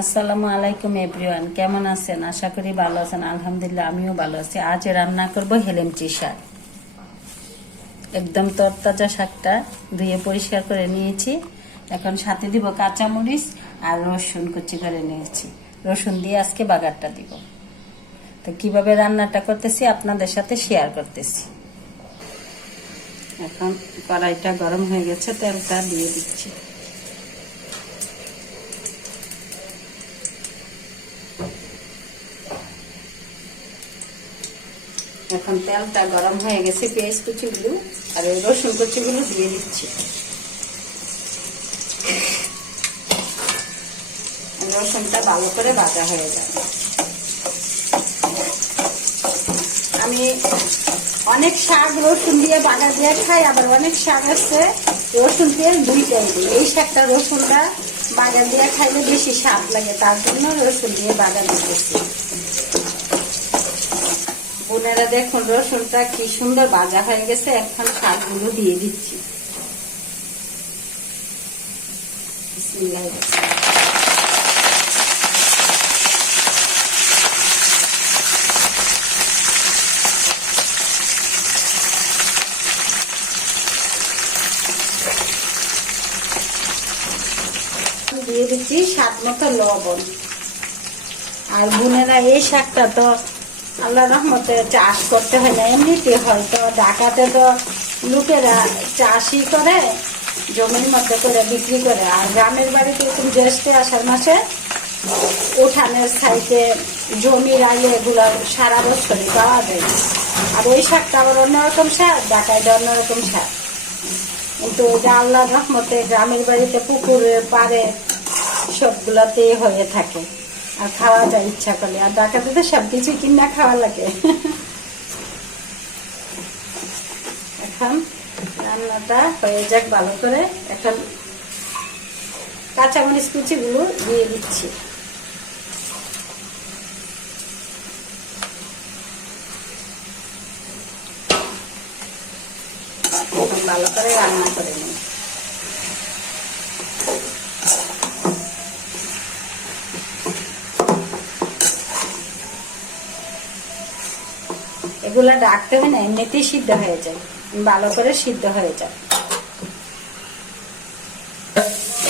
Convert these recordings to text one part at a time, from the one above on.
আসসালামু আলাইকুম এভরিওয়ান, কেমন আছেন? আশা করি ভালো আছেন। আলহামদুলিল্লাহ আমিও ভালো আছি। আজ রান্না করব হেলেমচি শাক। একদম তরতাজা শাকটা ধুয়ে পরিষ্কার করে নিয়েছি। এখন সাথে দিব কাঁচামরিচ আর রসুন কুচি করে নিয়েছি। রসুন দিয়ে আজকে বাগারটা দিব। তো কিভাবে রান্নাটা করতেছি আপনাদের সাথে শেয়ার করতেছি। এখন কড়াইটা গরম হয়ে গেছে, তেলটা দিয়ে দিচ্ছি। এখন তেলটা গরম হয়ে গেছে, পেঁয়াজ কুচিগুলো আর রসুন কুচিগুলো দিয়ে দিচ্ছি। রসুনটা ভালো করে ভাজা হয়ে যাবে। আমি অনেক শাক রসুন দিয়ে বাগা দিয়ে খাই, আবার অনেক শাক আছে রসুন দিয়ে দুইটাই দিই। এই শাকটা রসুনটা বাগা দিয়ে খাইলে বেশি স্বাদ লাগে, তার জন্য রসুন দিয়ে বাগা দিতেছি। বোনেরা দেখুন রসুনটা কি সুন্দর ভাজা হয়ে গেছে। এখন শাকগুলো দিয়ে দিচ্ছি। দিয়ে দিচ্ছি স্বাদ মতো লবণ। আর বোনেরা এই শাকটা তো আল্লাহ রহমতে চাষ করতে হয় না, এমনিতে হয়। তো ঢাকাতে তো লোকেরা চাষই করে, জমির মধ্যে করে বিক্রি করে। আর গ্রামের বাড়িতে এরকম জ্যৈষ্ঠে আষাঢ় মাসে উঠানের সাইডে জমির আইলে এগুলো সারা বছরই পাওয়া যায়। আর ওই শাকটা আবার অন্যরকম শাক, ঢাকায় অন্যরকম শাক। কিন্তু এটা আল্লাহ রহমতে গ্রামের বাড়িতে পুকুরে পাড়ে সবগুলাতে হয়ে থাকে, আর খাওয়া যায় ইচ্ছা করলে। আর ঢাকাতে তো সবকিছু কিনা খাওয়া লাগে। এখন রান্নাটা হয়ে যাক ভালো করে। এখন কাঁচামরিচ কুচিগুলো দিয়ে দিচ্ছি। ভালো করে রান্না করে নিই। এগুলা রাখতে হবে না, এমনিতেই সিদ্ধ হয়ে যায়, ভালো করে সিদ্ধ হয়ে যায়।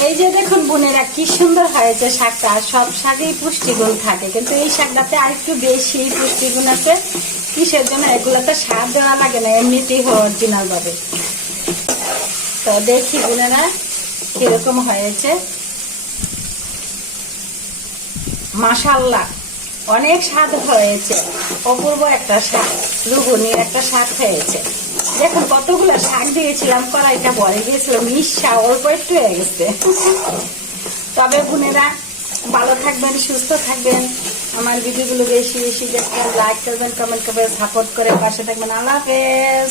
এই যে দেখুন বোনেরা কি সুন্দর হয়েছে শাকটা। সব শাকেই পুষ্টিগুণ থাকে, কিন্তু এই শাকটাতে আর একটু বেশি পুষ্টিগুণ আছে। কিসের জন্য? এগুলাতে সার দেওয়া লাগে না, এমনিতেই অরিজিনাল ভাবে। তো দেখি বোনেরা কিরকম হয়েছে। মাশাআল্লাহ অনেক স্বাদ হয়েছে, অপূর্ব একটা শাক, রুগুনি একটা শাক হয়েছে। দেখুন কতগুলো শাক দিয়েছিলাম, কড়াইটা ভরে গিয়েছিল, মিশা অল্প একটু হয়ে গেছে। তবে বোনেরা ভালো থাকবেন, সুস্থ থাকবেন। আমার ভিডিওগুলো বেশি বেশি দেখবেন, লাইক করবেন, কমেন্ট করবেন, সাপোর্ট করে পাশে থাকবেন। আল্লাহ হাফেজ।